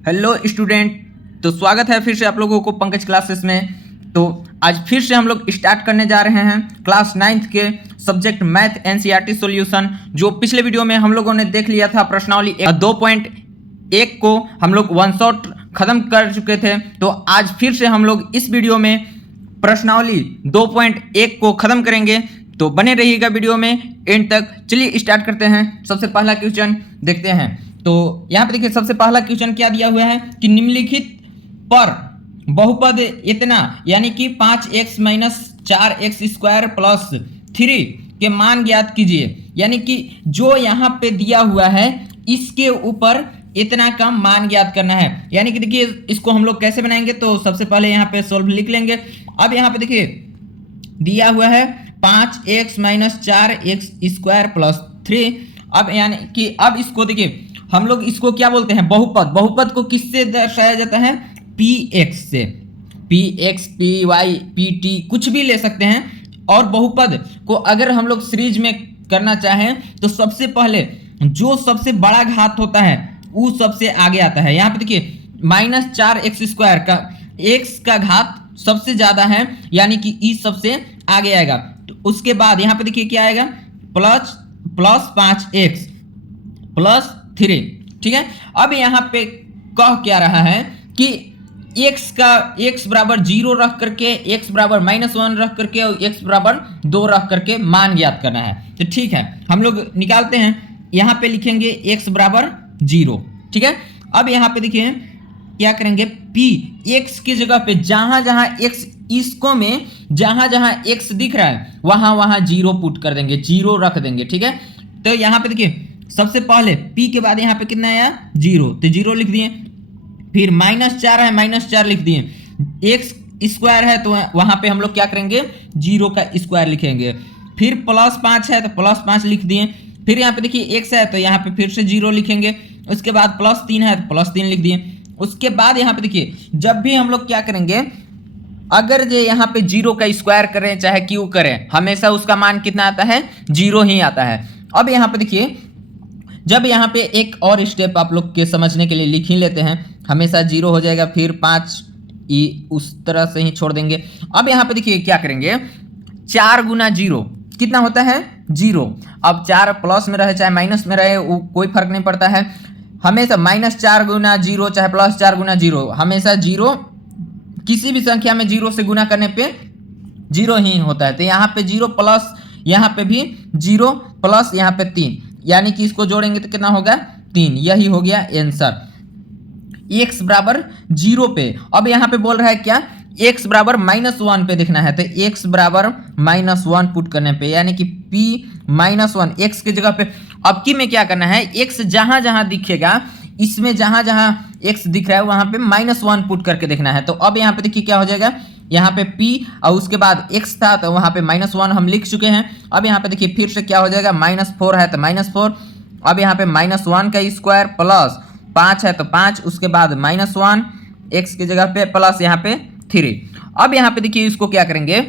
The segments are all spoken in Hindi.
Hello student. तो स्वागत है फिर से आप लोगों को पंकज क्लासेस में। तो आज फिर से हम लोग स्टार्ट करने जा रहे हैं क्लास 9th के सब्जेक्ट मैथ एनसीईआरटी सॉल्यूशन। जो पिछले वीडियो में हम लोगों ने देख लिया था प्रश्नावली 2.1 को हम लोग वन शॉट खत्म कर चुके थे। तो आज फिर से हम लोग इस वीडियो में प्रश्नावली 2.1 को खत्म करेंगे। तो बने रहिएगा वीडियो में एंड तक। चलिए स्टार्ट करते हैं। सबसे पहला क्वेश्चन देखते हैं। तो यहाँ पे देखिए सबसे पहला क्वेश्चन क्या दिया हुआ है कि निम्नलिखित पर बहुपद इतना यानी कि 5x minus 4x square plus 3 के मान ज्ञात कीजिए। यानी कि जो यहाँ पे दिया हुआ है इसके ऊपर इतना का मान ज्ञात करना है। यानी कि देखिए इसको हम लोग कैसे बनाएंगे। तो सबसे पहले यहाँ पे सोल्व लिख लेंगे। अब यहाँ पे देखिए दिया हुआ है 5x minus 4x square plus 3। अब यानी कि अब इसको देखिए हम लोग इसको क्या बोलते हैं, बहुपद। बहुपद को किससे दर्शाया जाता है, px से। px py pt कुछ भी ले सकते हैं। और बहुपद को अगर हम लोग सीरीज में करना चाहें तो सबसे पहले जो सबसे बड़ा घात होता है वो सबसे आगे आता है। यहाँ पे देखिए माइनस 4x स्क्वायर का x का घात सबसे ज्यादा है यानी कि ई सबसे आगे आएगा। तो उसके बाद यहाँ पे देखिए क्या आएगा, प्लस 5x प्लस 3। ठीक है। अब यहाँ पे कह क्या रहा है कि x बराबर 0 रख करके, x बराबर -1 रख करके और x बराबर 2 रख करके मान ज्ञात करना है। तो ठीक है हम लोग निकालते हैं। यहाँ पे लिखेंगे x बराबर 0। ठीक है। अब यहाँ पे देखिए क्या करेंगे, p x की जगह पे जहां जहां x इसको में जहां जहां x दिख रहा है वहां वहां 0 पुट कर देंगे, 0 रख देंगे। ठीक है। तो यहाँ पे देखिए सबसे पहले p के बाद यहाँ पे कितना आया 0, तो 0 लिख दिए। फिर -4 है, -4 लिख दिए। x स्क्वायर है तो वहां पे हम लोग क्या करेंगे, 0 का स्क्वायर लिखेंगे। फिर +5 है तो +5 लिख दिए। फिर यहाँ पे देखिए x है तो यहाँ पे फिर से 0 लिखेंगे। उसके बाद +3 है तो +3 लिख दिए। उसके बाद यहाँ पे देखिए जब भी हम लोग क्या करेंगे, अगर जो यहाँ पे 0 का स्क्वायर करें चाहे क्यू करें हमेशा उसका मान कितना आता है, 0 ही आता है। अब यहाँ पे देखिए जब यहाँ पे एक और स्टेप आप लोग के समझने के लिए लिख ही लेते हैं, हमेशा 0 हो जाएगा। फिर 5 उस तरह से ही छोड़ देंगे। अब यहाँ पे देखिए क्या करेंगे, 4 गुना 0 कितना होता है, 0। अब 4 प्लस में रहे चाहे माइनस में रहे वो कोई फर्क नहीं पड़ता है। हमेशा -4 गुना 0 चाहे +4 गुना 0 हमेशा 0 किसी भी संख्या में 0 से गुना करने पे 0 ही होता है। तो यहाँ पे 0 प्लस यहाँ पे भी 0 प्लस यहाँ पे 3 यानी कि इसको जोड़ेंगे तो कितना होगा, 3। यही हो गया आंसर x बराबर 0 पे। अब यहाँ पे बोल रहा है क्या, x बराबर -1 पे देखना है। तो x बराबर -1 पुट करने पे यानी कि p -1 x की जगह पे। अब की में क्या करना है, x जहां जहां दिखेगा इसमें जहां जहां x दिख रहा है वहां पे -1 पुट करके देखना है। तो अब यहाँ पे देखिए क्या हो जाएगा, यहाँ पे p और उसके बाद x था तो वहां पे -1 हम लिख चुके हैं। अब यहाँ पे देखिए फिर से क्या हो जाएगा, -4 है तो -4। अब यहाँ पे -1 का स्क्वायर प्लस 5 है तो 5, उसके बाद -1 x की जगह पे प्लस यहाँ पे 3। अब यहाँ पे देखिए इसको क्या करेंगे,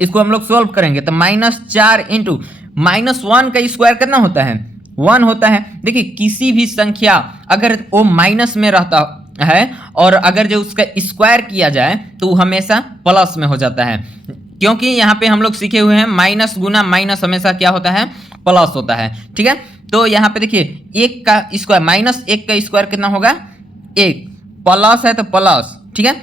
इसको हम लोग सोल्व करेंगे। तो -4 इंटू -1 का स्क्वायर कितना होता है, 1 होता है। देखिए किसी भी संख्या अगर वो माइनस में रहता है और अगर जो उसका स्क्वायर किया जाए तो वो हमेशा प्लस में हो जाता है, क्योंकि यहाँ पे हम लोग सीखे हुए हैं माइनस गुना माइनस हमेशा क्या होता है, प्लस होता है। ठीक है। तो यहाँ पे देखिए 1 का स्क्वायर -1 का स्क्वायर कितना होगा, 1 प्लस है तो प्लस। ठीक है।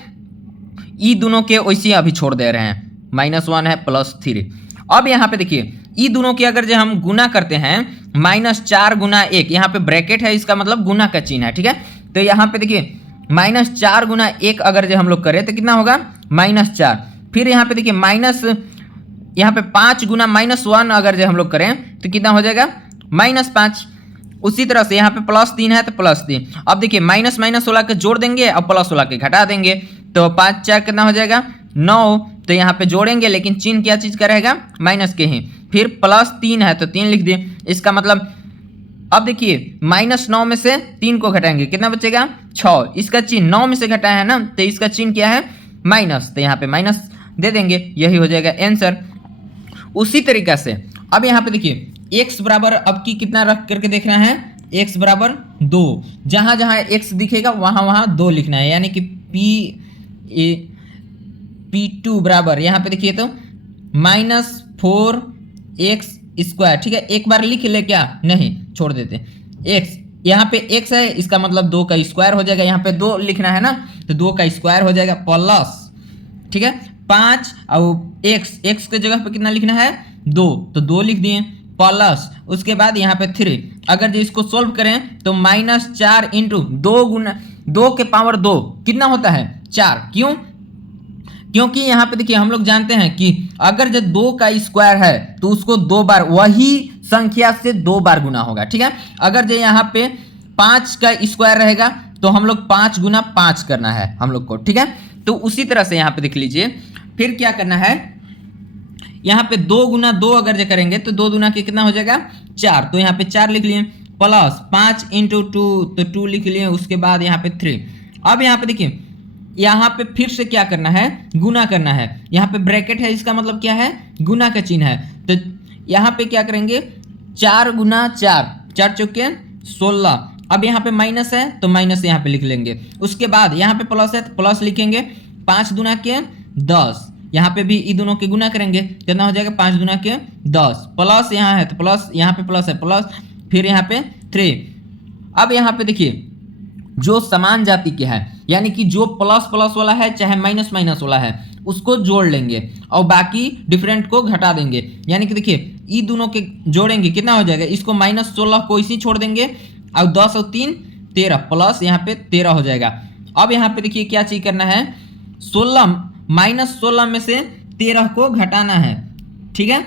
ई दोनों के वैसे अभी छोड़ दे रहे हैं, -1 है +3। अब यहाँ पे देखिए ई दोनों के अगर जो हम गुना करते हैं -4 गुना 1, यहाँ पे ब्रैकेट है इसका मतलब गुना का चिन्ह है। ठीक है। तो यहाँ पे देखिए -4 गुना 1 अगर जो हम लोग करें तो कितना होगा, -4। फिर यहाँ पे देखिए यहाँ पे 5 गुना -1 अगर जो हम लोग करें तो कितना हो जाएगा, -5। उसी तरह से यहाँ पे +3 है तो +3। अब देखिए माइनस वाला के जोड़ देंगे और प्लस वाला के घटा देंगे। तो 5 4 कितना हो जाएगा, 9। तो यहाँ पे जोड़ेंगे लेकिन चिन्ह क्या चीज का रहेगा, माइनस के ही। फिर +3 है तो 3 लिख दिए। इसका मतलब अब देखिए -9 में से 3 को घटाएंगे कितना बचेगा, 6। इसका चिन्ह 9 में से घटाया है ना तो इसका चिन्ह क्या है, माइनस। तो यहाँ पे माइनस दे देंगे, यही हो जाएगा आंसर। उसी तरीका से अब यहाँ पे देखिए x बराबर अब की कितना रख करके देखना है, x बराबर 2, जहां जहां x दिखेगा वहां वहां 2 लिखना है, यानी कि P2 बराबर यहाँ पे देखिए तो -4x²। ठीक है, एक बार लिख ले क्या, नहीं छोड़ देते। x यहाँ पे x है, इसका मतलब 2 का स्क्वायर हो जाएगा, यहाँ पे 2 लिखना है ना, तो 2 का स्क्वायर हो जाएगा प्लस, ठीक है 5 और x के जगह पे कितना लिखना है 2, तो 2 लिख दिए प्लस, उसके बाद यहाँ पे 3। अगर जो इसको सोल्व करें तो -4 इंटू 2 गुना 2 के पावर 2 कितना होता है 4। क्यों, क्योंकि यहाँ पे देखिए हम लोग जानते हैं कि अगर जो 2 का स्क्वायर है तो उसको 2 बार वही संख्या से 2 बार गुना होगा। ठीक है, अगर जो यहाँ पे 5 का स्क्वायर रहेगा तो हम लोग 5 गुना 5 करना है हम लोग को। ठीक है, तो उसी तरह से यहाँ पे देख लीजिए फिर क्या करना है, यहाँ पे 2 गुना 2 अगर जो करेंगे तो 2 गुना के कितना हो जाएगा 4, तो यहाँ पे 4 लिख लिए प्लस 5 इंटू 2 तो 2 लिख लिए, उसके बाद यहाँ पे 3। अब यहाँ पे देखिए यहाँ पे फिर से क्या करना है गुना करना है, यहाँ पे ब्रैकेट है इसका मतलब क्या है गुना का चिन्ह है, तो यहाँ पे क्या करेंगे 4 गुना 4, 4 चौके 16। अब यहाँ पे माइनस है तो माइनस यहाँ पे लिख लेंगे, उसके बाद यहाँ पे प्लस है तो प्लस लिखेंगे, 5 दुना के 10, यहाँ पे भी ई दोनों के गुना करेंगे कितना हो जाएगा 5 दुना के 10, प्लस यहाँ है तो प्लस, यहाँ पे प्लस है प्लस, फिर यहाँ पे 3। अब यहाँ पे देखिए जो समान जाति के है यानी कि जो प्लस प्लस वाला है चाहे माइनस माइनस वाला है उसको जोड़ लेंगे और बाकी डिफरेंट को घटा देंगे, यानी कि देखिए ई दोनों के जोड़ेंगे कितना हो जाएगा, इसको -16 को इसी छोड़ देंगे और 10 और 3 13 प्लस यहाँ पे 13 हो जाएगा। अब यहाँ पे देखिए क्या चीज करना है, 16 में से 13 को घटाना है। ठीक है,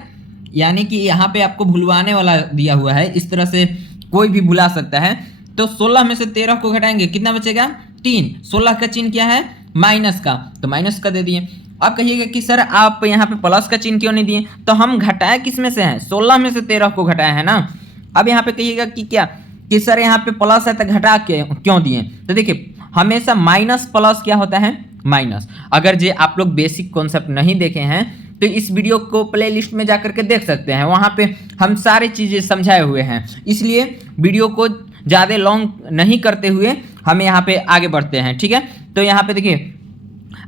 यानी कि यहाँ पे आपको भुलवाने वाला दिया हुआ है, इस तरह से कोई भी भुला सकता है। तो 16 में से 13 को घटाएंगे कितना बचेगा 3, 16 का चिन्ह क्या है माइनस का, तो माइनस का दे दिए। अब कहिएगा कि सर आप यहाँ पे प्लस का चिन्ह क्यों नहीं दिए, तो हम घटाया किस में से है 16 में से 13 को घटाया है ना। अब यहाँ पे कहिएगा कि क्या कि सर यहाँ पे प्लस है तो घटा के क्यों दिए, तो देखिए हमेशा माइनस प्लस क्या होता है माइनस। अगर जो आप लोग बेसिक कॉन्सेप्ट नहीं देखे हैं तो इस वीडियो को प्ले लिस्ट में जाकर के देख सकते हैं, वहाँ पे हम सारी चीज़ें समझाए हुए हैं, इसलिए वीडियो को ज़्यादा लॉन्ग नहीं करते हुए हम यहाँ पे आगे बढ़ते हैं। ठीक है, तो यहाँ पे देखिए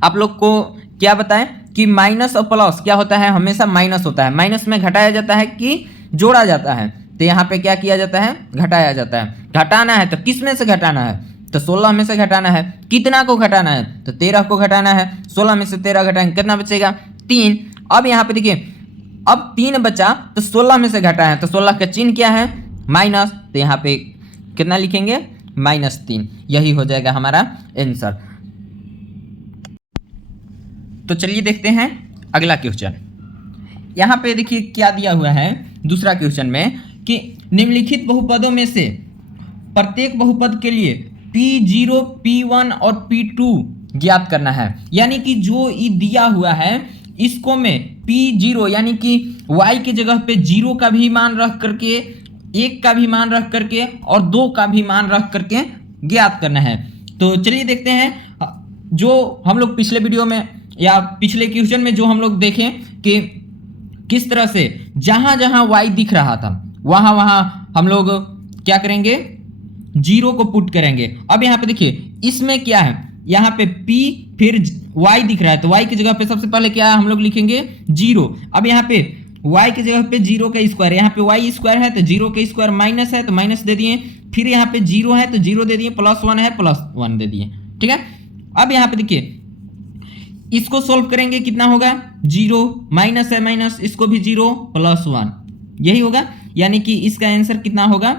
आप लोग को क्या बताएं कि माइनस और प्लस क्या होता है, हमेशा माइनस होता है, माइनस में घटाया जाता है कि जोड़ा जाता है, तो यहाँ पे क्या किया जाता है घटाया जाता है। घटाना है तो किस में से घटाना है, तो 16 में से घटाना है। कितना को घटाना है, तो 13 को घटाना है, 16 में से 13 घटाएंगे कितना बचेगा 3। अब यहाँ पे देखिए अब 3 बचा तो 16 में से घटा है, तो 16 का चिन्ह क्या है माइनस, तो यहाँ पे कितना लिखेंगे -3, यही हो जाएगा हमारा आंसर। तो चलिए देखते हैं अगला क्वेश्चन। यहाँ पे देखिए क्या दिया हुआ है दूसरा क्वेश्चन में कि निम्नलिखित बहुपदों में से प्रत्येक बहुपद के लिए P0, P1 और P2 ज्ञात करना है। यानी कि जो ये दिया हुआ है इसको में P0 यानी कि y की जगह पे 0 का भी मान रख करके, 1 का भी मान रख करके और 2 का भी मान रख करके ज्ञात करना है। तो चलिए देखते हैं जो हम लोग पिछले वीडियो में या पिछले क्वेश्चन में जो हम लोग देखें कि किस तरह से जहां जहां y दिख रहा था वहां वहां हम लोग क्या करेंगे 0 को पुट करेंगे। अब यहाँ पे देखिए इसमें क्या है, यहाँ पे P फिर y दिख रहा है तो y की जगह पे सबसे पहले क्या हम लोग लिखेंगे 0। अब यहाँ पे y की जगह पे 0 का स्क्वायर, यहाँ पे y स्क्वायर है तो 0 का स्क्वायर माइनस है तो माइनस दे दिए, फिर यहाँ पे 0 है तो 0 दे दिए, +1 है +1 दे दिए। ठीक है, अब यहाँ पे देखिए इसको सोल्व करेंगे कितना होगा 0, माइनस है माइनस, इसको भी 0 +1 यही होगा, यानी कि इसका आंसर कितना होगा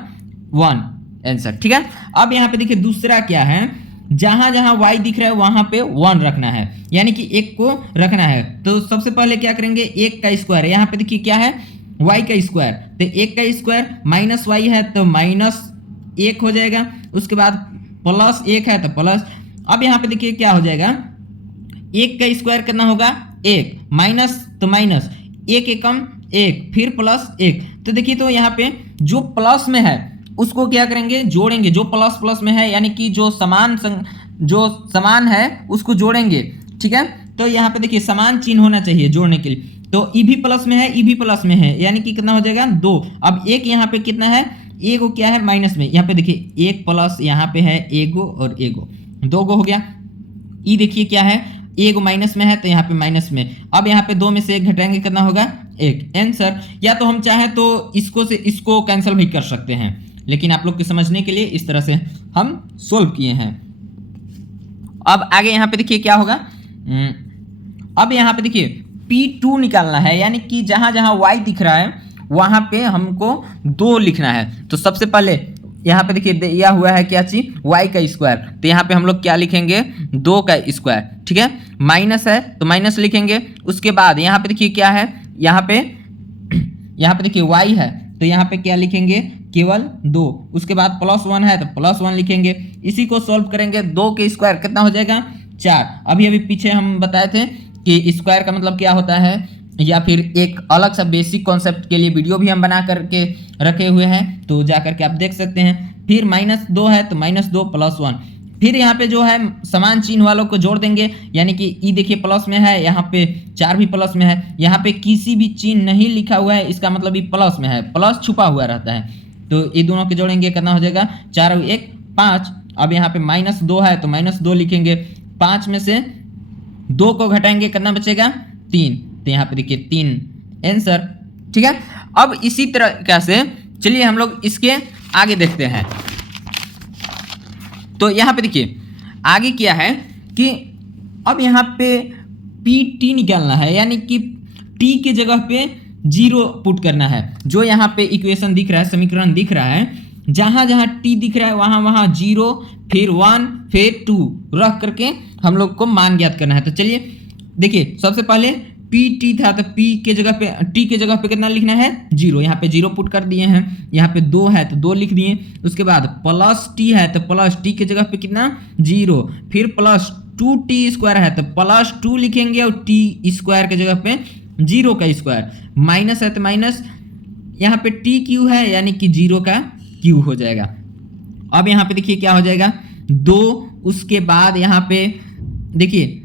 1 आंसर। ठीक है, अब यहाँ पे देखिए दूसरा क्या है, जहां जहां y दिख रहा है वहां पे 1 रखना है, यानी कि 1 को रखना है। तो सबसे पहले क्या करेंगे 1 का स्क्वायर, यहाँ पे देखिए क्या है y का स्क्वायर, तो 1 का स्क्वायर माइनस y है तो -1 हो जाएगा, उसके बाद +1 है तो प्लस। अब यहाँ पे देखिए क्या हो जाएगा 1 का स्क्वायर कितना होगा 1, माइनस तो माइनस, 1 एकम 1 फिर +1, तो देखिए तो यहाँ पे जो प्लस में है उसको क्या करेंगे जोड़ेंगे, जो प्लस प्लस में है यानी कि जो समान है उसको जोड़ेंगे। ठीक है, तो यहाँ पे देखिए समान चिन्ह होना चाहिए जोड़ने के लिए, तो ई भी प्लस में है ई भी प्लस में है, यानी कि कितना हो जाएगा 2। अब 1 यहाँ पे कितना है एगो क्या है माइनस में, यहाँ पे देखिए एक प्लस यहाँ पे है एगो और एगो, दो गो हो गया। ई देखिए क्या है, एगो माइनस में है तो यहाँ पे माइनस में, अब यहाँ पे दो में से एक घटाएंगे कितना होगा, एक। आंसर। या तो हम चाहें तो इसको से इसको कैंसिल भी कर सकते हैं, लेकिन आप लोग के समझने के लिए इस तरह से हम सोल्व किए हैं। अब आगे यहाँ पे देखिए क्या होगा, अब यहाँ पे देखिए P2 निकालना है, यानी कि जहां जहां y दिख रहा है वहां पे हमको 2 लिखना है। तो सबसे पहले यहाँ पे देखिए दिया हुआ है क्या चीज, y का स्क्वायर, तो यहाँ पे हम लोग क्या लिखेंगे, 2 का स्क्वायर, ठीक है। माइनस है तो माइनस लिखेंगे। उसके बाद यहाँ पे देखिए क्या है, यहाँ पे देखिए y है तो यहाँ पे क्या लिखेंगे, केवल 2। उसके बाद +1 है तो +1 लिखेंगे। इसी को सॉल्व करेंगे, 2 के स्क्वायर कितना हो जाएगा, 4। अभी पीछे हम बताए थे कि स्क्वायर का मतलब क्या होता है, या फिर एक अलग सा बेसिक कॉन्सेप्ट के लिए वीडियो भी हम बना करके रखे हुए हैं, तो जा करके आप देख सकते हैं। फिर -2 है तो -2 +1, फिर यहाँ पे जो है समान चिन्ह वालों को जोड़ देंगे, यानी कि ई देखिए प्लस में है, यहाँ पे 4 भी प्लस में है, यहाँ पे किसी भी चिन्ह नहीं लिखा हुआ है, इसका मतलब ये प्लस में है, प्लस छुपा हुआ रहता है। तो ये दोनों के जोड़ेंगे कितना हो जाएगा, 4 और 1 5। अब यहाँ पे -2 है तो -2 लिखेंगे, 5 में से 2 को घटाएंगे कितना बचेगा, 3, तो यहाँ पे देखिए 3 आंसर, ठीक है। अब इसी तरह से चलिए हम लोग इसके आगे देखते हैं। तो यहाँ पे देखिए आगे क्या है कि अब यहाँ पे PT निकालना है, यानी कि T के जगह पे 0 पुट करना है। जो यहाँ पे इक्वेशन दिख रहा है, समीकरण दिख रहा है, जहाँ जहाँ T दिख रहा है वहाँ वहाँ 0 फिर 1 फिर 2 रख करके हम लोग को मान ज्ञात करना है। तो चलिए देखिए सबसे पहले PT था तो T के जगह पे कितना लिखना है, 0। यहाँ पे 0 पुट कर दिए हैं। यहाँ पे 2 है तो 2 लिख दिए। उसके बाद +T है तो +T के जगह पे कितना, 0। फिर +2T² है तो +2 लिखेंगे और T² के जगह पे 0 का स्क्वायर। माइनस है तो माइनस, यहाँ पे TQ है यानी कि 0 का Q हो जाएगा। अब यहाँ पे देखिए क्या हो जाएगा, 2। उसके बाद यहाँ पे देखिए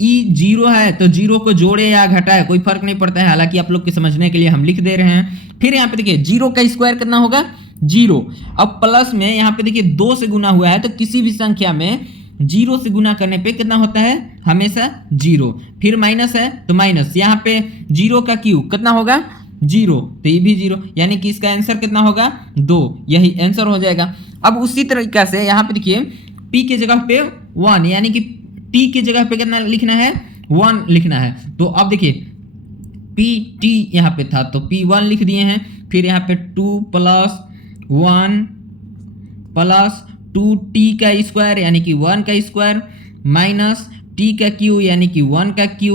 ई 0 है तो 0 को जोड़े या घटाए कोई फर्क नहीं पड़ता है, हालांकि आप लोग के समझने के लिए हम लिख दे रहे हैं। फिर यहाँ पे देखिए 0 का स्क्वायर कितना होगा, 0। अब प्लस में यहाँ पे देखिए 2 से गुना हुआ है तो किसी भी संख्या में 0 से गुना करने पे कितना होता है, हमेशा 0। फिर माइनस है तो माइनस, यहाँ पे 0 का क्यू कितना होगा, 0, तो ये भी 0, यानी कि इसका आंसर कितना होगा, 2। यही आंसर हो जाएगा। अब उसी तरीका से यहाँ पे देखिए P के जगह पे 1, यानी कि T की जगह पे कितना लिखना है, 1 लिखना है। तो अब देखिए PT यहाँ पे था तो P1 लिख दिए हैं। फिर यहाँ पे 2 + 1 + 2T का स्क्वायर यानी कि 1 का स्क्वायर माइनस T का Q यानी कि 1 का Q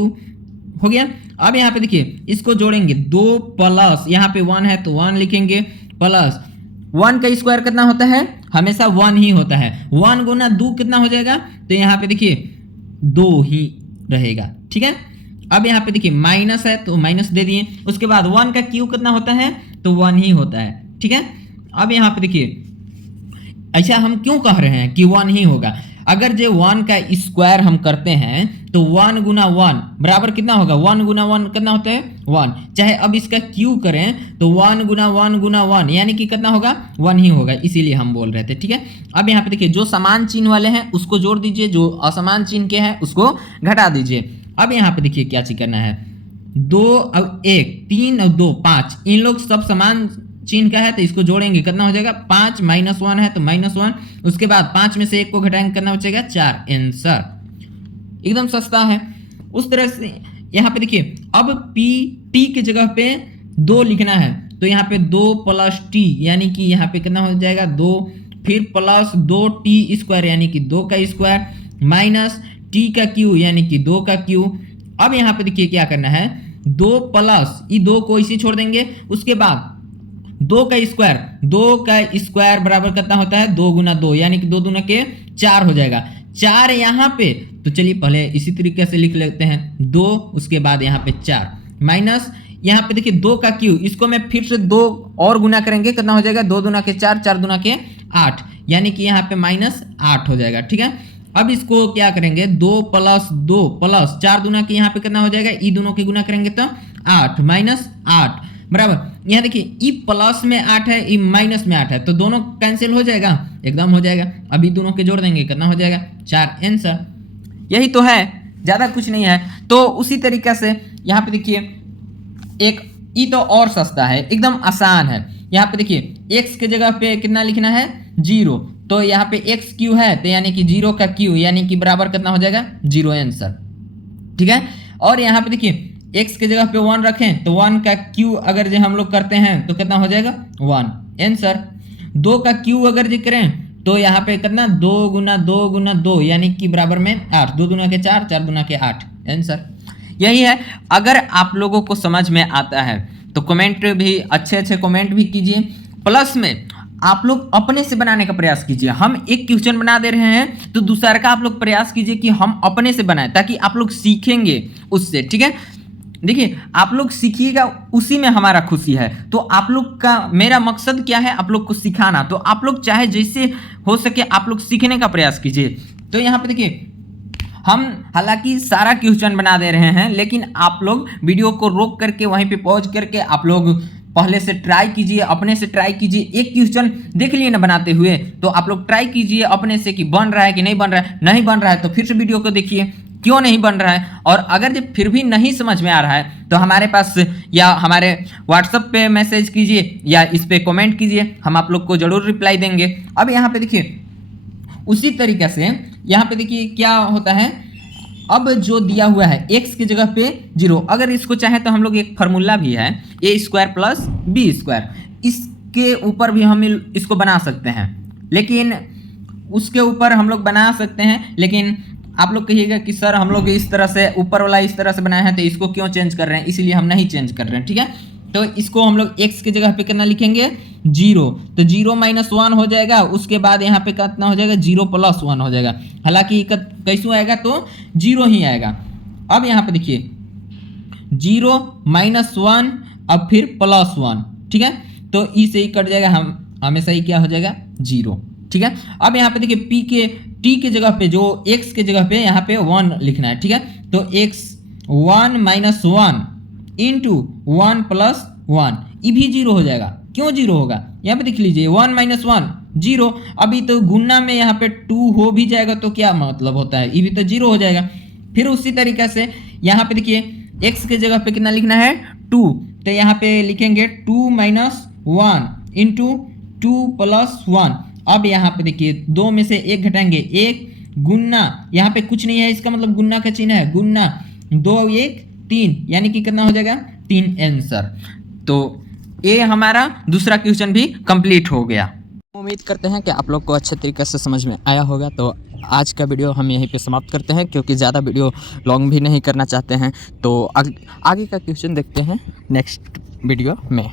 हो गया। अब यहाँ पे देखिए इसको जोड़ेंगे, 2 प्लस यहाँ पे 1 है तो 1 लिखेंगे, प्लस 1 का स्क्वायर कितना होता है, हमेशा 1 ही होता है। 1 गुना 2 कितना हो जाएगा, तो यहाँ पे देखिए 2 ही रहेगा, ठीक है। अब यहाँ पे देखिए माइनस है तो माइनस दे दिए। उसके बाद 1 का क्यू कितना होता है, तो 1 ही होता है, ठीक है। अब यहाँ पे देखिए ऐसा हम क्यों कह रहे हैं कि 1 ही होगा, अगर जो 1 का स्क्वायर हम करते हैं तो 1 गुना 1 बराबर कितना होगा, 1 गुना 1 कितना होता है, 1। चाहे अब इसका क्यू करें तो 1 गुना 1 गुना 1 यानी कि कितना होगा, 1 ही होगा, इसीलिए हम बोल रहे थे, ठीक है। अब यहाँ पे देखिए जो समान चिन्ह वाले हैं उसको जोड़ दीजिए, जो असमान चिन्ह के हैं उसको घटा दीजिए। अब यहाँ पे देखिए क्या चीज करना है, 2 और 1 3 और 2 5, इन लोग सब समान चिन्ह का है तो इसको जोड़ेंगे कितना हो जाएगा, 5 -1 है तो -1। उसके बाद 5 में से 1 को घटाएंगे कितना बचेगा, 4। आंसर एकदम सस्ता है। उस तरह से यहाँ पे देखिए अब PT के जगह पे 2 लिखना है तो यहाँ पे 2 + T यानी कि यहाँ पे कितना हो जाएगा, 2। फिर +2T² यानी कि 2 का स्क्वायर माइनस T का Q यानी कि 2 का Q। अब यहाँ पे देखिए क्या करना है, 2 प्लस ये 2 को इसी छोड़ देंगे। उसके बाद 2 का स्क्वायर बराबर कितना होता है, 2 गुना 2 यानी कि 2 दूना के 4 हो जाएगा। 4 यहाँ पे तो चलिए पहले इसी तरीके से लिख लेते हैं, 2 उसके बाद यहाँ पे 4 माइनस यहाँ पे देखिए 2 का क्यू, इसको मैं फिर से 2 और गुना करेंगे कितना हो जाएगा, 2 दूना के 4 4 दूना के 8 यानी कि यहाँ पे -8 हो जाएगा, ठीक है। अब इसको क्या करेंगे, 2 + 2 + 4 दूना के यहाँ पे कितना हो जाएगा, ई दोनों के गुना करेंगे तो 8 -8 बराबर। यहाँ देखिए ई प्लस में 8 है, ई माइनस में 8 है, तो दोनों कैंसिल हो जाएगा, एकदम हो जाएगा। अभी दोनों के जोड़ देंगे, कितना हो जाएगा 4 आंसर। यही तो है, ज़्यादा कुछ नहीं है। तो उसी तरीके से यहाँ पे देखिए एक ई तो और सस्ता है, एकदम आसान है। यहाँ पे देखिए x के जगह पे कितना लिखना है 0, तो यहाँ पे x क्यू है, तो यानी कि 0 का क्यू यानी कि बराबर कितना हो जाएगा 0 आंसर, ठीक है। और यहाँ पे देखिए x के जगह पे 1 रखें तो 1 का क्यू अगर जो हम लोग करते हैं तो कितना हो जाएगा 1 आंसर। 2 का क्यू अगर जो करें तो यहाँ पे कितना 2 गुना 2 गुना 2 यानी कि बराबर में 8, 2 दूना के 4, 4 दूना के 8 आंसर। यही है। अगर आप लोगों को समझ में आता है तो कमेंट भी अच्छे कमेंट भी कीजिए, प्लस में आप लोग अपने से बनाने का प्रयास कीजिए। हम एक क्वेश्चन बना दे रहे हैं तो दूसरा का आप लोग प्रयास कीजिए कि हम अपने से बनाएं, ताकि आप लोग सीखेंगे उससे, ठीक है। देखिए आप लोग सीखिएगा, उसी में हमारा खुशी है। तो आप लोग का मेरा मकसद क्या है, आप लोग को सिखाना। तो आप लोग चाहे जैसे हो सके आप लोग सीखने का प्रयास कीजिए। तो यहाँ पे देखिए हम हालांकि सारा क्वेश्चन बना दे रहे हैं, लेकिन आप लोग वीडियो को रोक करके वहीं पे पॉज करके आप लोग पहले से ट्राई कीजिए, अपने से ट्राई कीजिए। एक क्वेश्चन देख लिए ना बनाते हुए, तो आप लोग ट्राई कीजिए अपने से कि बन रहा है कि नहीं बन रहा है। नहीं बन रहा है तो फिर से वीडियो को देखिए क्यों नहीं बन रहा है। और अगर जब फिर भी नहीं समझ में आ रहा है तो हमारे पास या हमारे व्हाट्सएप पे मैसेज कीजिए या इस पे कमेंट कीजिए, हम आप लोग को जरूर रिप्लाई देंगे। अब यहाँ पे देखिए उसी तरीके से यहाँ पे देखिए क्या होता है, अब जो दिया हुआ है x की जगह पे 0, अगर इसको चाहे तो हम लोग एक फार्मूला भी है a² प्लस b², इसके ऊपर भी हम इसको बना सकते हैं, लेकिन उसके ऊपर हम लोग बना सकते हैं। लेकिन आप लोग कहिएगा कि सर हम लोग इस तरह से ऊपर वाला इस तरह से बनाया है तो इसको क्यों चेंज कर रहे हैं, इसीलिए हम नहीं चेंज कर रहे हैं, ठीक है। तो इसको हम लोग x की जगह पे कितना लिखेंगे 0, तो 0 - 1 हो जाएगा, उसके बाद यहाँ पे कितना हो जाएगा 0 + 1 हो जाएगा। हालांकि कैसे आएगा तो 0 ही आएगा। अब यहाँ पे देखिए 0 - 1 अब फिर +1, ठीक है। तो ई से ही कट जाएगा, हम हमेशा ही क्या हो जाएगा 0, ठीक है। अब यहाँ पे देखिए t के जगह पे जो x के जगह पे यहाँ पे 1 लिखना है, ठीक है। तो x 1 - 1 इंटू 1 + 1, ये भी 0 हो जाएगा। क्यों 0 होगा, यहाँ पे देख लीजिए 1 - 1 0, अभी तो गुना में यहाँ पे 2 हो भी जाएगा तो क्या मतलब होता है, ये भी तो 0 हो जाएगा। फिर उसी तरीके से यहाँ पे देखिए x के जगह पे कितना लिखना है 2, तो यहाँ पे लिखेंगे 2 - 1 इंटू 2 + 1। अब यहाँ पे देखिए 2 में से 1 घटाएंगे, 1 गुना, यहाँ पे कुछ नहीं है इसका मतलब गुना का चिन्ह है, गुना 2 1 3 यानी कि कितना हो जाएगा 3 आंसर। तो ये हमारा दूसरा क्वेश्चन भी कंप्लीट हो गया। उम्मीद करते हैं कि आप लोग को अच्छे तरीके से समझ में आया होगा। तो आज का वीडियो हम यहीं पे समाप्त करते हैं, क्योंकि ज़्यादा वीडियो लॉन्ग भी नहीं करना चाहते हैं। तो आगे का क्वेश्चन देखते हैं नेक्स्ट वीडियो में।